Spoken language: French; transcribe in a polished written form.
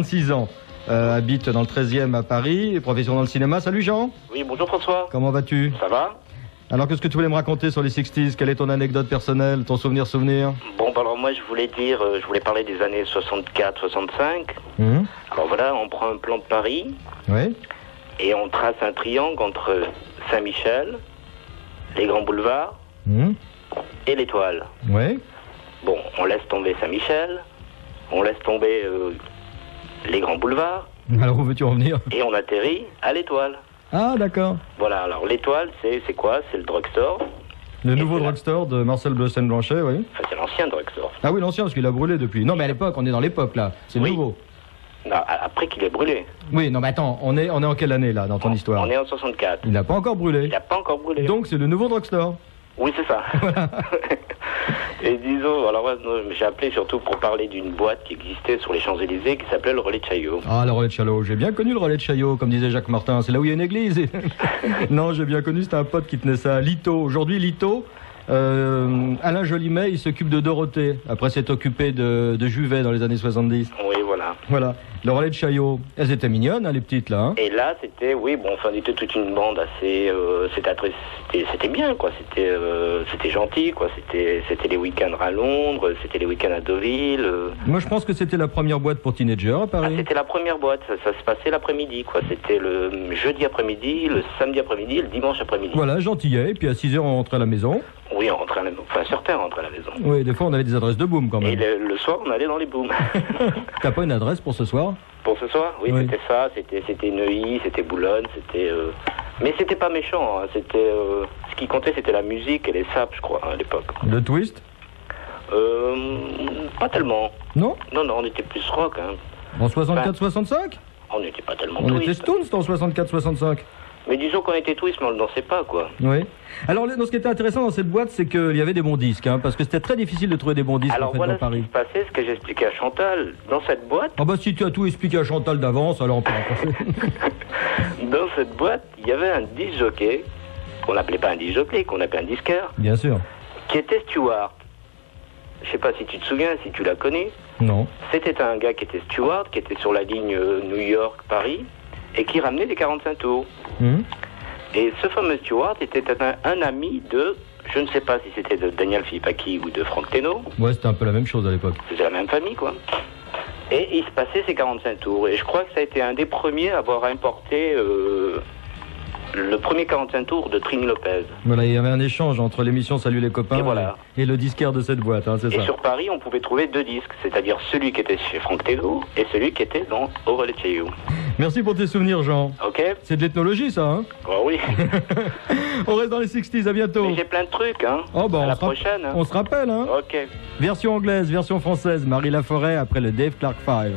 36 ans, habite dans le 13e à Paris, profession dans le cinéma. Salut Jean. Oui, bonjour François. Comment vas-tu? Ça va? Alors qu'est-ce que tu voulais me raconter sur les 60s? Quelle est ton anecdote personnelle, ton souvenir? Bon, bah alors moi je voulais parler des années 64-65. Alors voilà, on prend un plan de Paris. Oui. Et on trace un triangle entre Saint-Michel, les grands boulevards et l'Étoile. Oui. Bon, on laisse tomber Saint-Michel, on laisse tomber les grands boulevards. Alors où veux-tu en venir? Et on atterrit à l'Étoile. Ah d'accord. Voilà, alors l'Étoile, c'est quoi? C'est le drugstore. Le nouveau drugstore de Marcel Bleustein-Blanchet, oui. Enfin, c'est l'ancien drugstore. Ah oui, l'ancien, parce qu'il a brûlé depuis. Non, mais à l'époque, on est dans l'époque, là. C'est oui. nouveau. Non, après qu'il ait brûlé. Oui, non, mais attends, on est en quelle année, là, dans ton histoire? On est en 64. Il n'a pas encore brûlé. Il n'a pas encore brûlé. Donc, c'est le nouveau drugstore. Oui, c'est ça. Voilà. Et disons, alors j'ai appelé surtout pour parler d'une boîte qui existait sur les Champs-Élysées qui s'appelait le Relais de Chaillot. Ah, le Relais de Chaillot, j'ai bien connu le Relais de Chaillot, comme disait Jacques Martin. C'est là où il y a une église. Non, j'ai bien connu, c'était un pote qui tenait ça. Lito. Aujourd'hui, Lito, Alain Jolimet, il s'occupe de Dorothée. Après s'être occupé de Juvet dans les années 70. Oui, voilà. Voilà. Le Relais de Chaillot. Elles étaient mignonnes, hein, les petites, là. Hein. Et là, c'était, oui, bon, enfin, on était toute une bande assez... c'était bien, quoi. C'était gentil, quoi. C'était les week-ends à Londres, c'était les week-ends à Deauville. Moi, je pense que c'était la première boîte pour teenagers à Paris. Ah, c'était la première boîte. Ça se passait l'après-midi, quoi. C'était le jeudi après-midi, le samedi après-midi et le dimanche après-midi. Voilà, gentillet. Et puis à 6h, on rentrait à la maison. Oui, on rentrait à la maison. Enfin, certains rentraient à la maison. Oui, des fois, on avait des adresses de boom, quand même. Et le soir, on allait dans les booms. T'as pas une adresse pour ce soir? Pour ce soir? Oui, oui. C'était ça. C'était Neuilly, c'était Boulogne, c'était... Mais c'était pas méchant. Hein. C'était... Ce qui comptait, c'était la musique et les sapes, je crois, hein, à l'époque. Le twist? Pas tellement. Non? Non, on était plus rock. Hein. En 64-65? On n'était pas tellement twist. On twist. était Stones en 64-65. Mais disons qu'on était twist, mais on ne dansait pas, quoi. Oui. Alors, ce qui était intéressant dans cette boîte, c'est qu'il y avait des bons disques, hein, parce que c'était très difficile de trouver des bons disques alors, en fait, voilà dans Paris. Ce qui se passait, ce que j'expliquais à Chantal. Dans cette boîte... Ah bah si tu as tout expliqué à Chantal d'avance, alors on peut en passer. Dans cette boîte, il y avait un disc jockey, qu'on n'appelait pas un disc jockey, qu'on appelait un disqueur. Bien sûr. Qui était Stewart. Je sais pas si tu te souviens, si tu l'as connu. Non. C'était un gars qui était Stewart, qui était sur la ligne New York-Paris, et qui ramenait des 45 tours. Et ce fameux Stewart était un ami de, je ne sais pas si c'était de Daniel Philippaki ou de Franck Teno. Ouais, c'était un peu la même chose à l'époque. C'était la même famille, quoi. Et il se passait ces 45 tours. Et je crois que ça a été un des premiers à avoir importé le premier 45 tours de Trini Lopez. Voilà, il y avait un échange entre l'émission Salut les copains et le disquaire de cette boîte, hein, c'est ça. Et sur Paris, on pouvait trouver deux disques, c'est-à-dire celui qui était chez Franck Teno et celui qui était au Relais de Chaillot. Merci pour tes souvenirs, Jean. Ok. C'est de l'ethnologie, ça, hein? Oh oui. On reste dans les 60s, à bientôt. Mais j'ai plein de trucs, hein. Oh bah, à la prochaine. Hein. On se rappelle, hein. Ok. Version anglaise, version française, Marie Laforêt après le Dave Clark 5.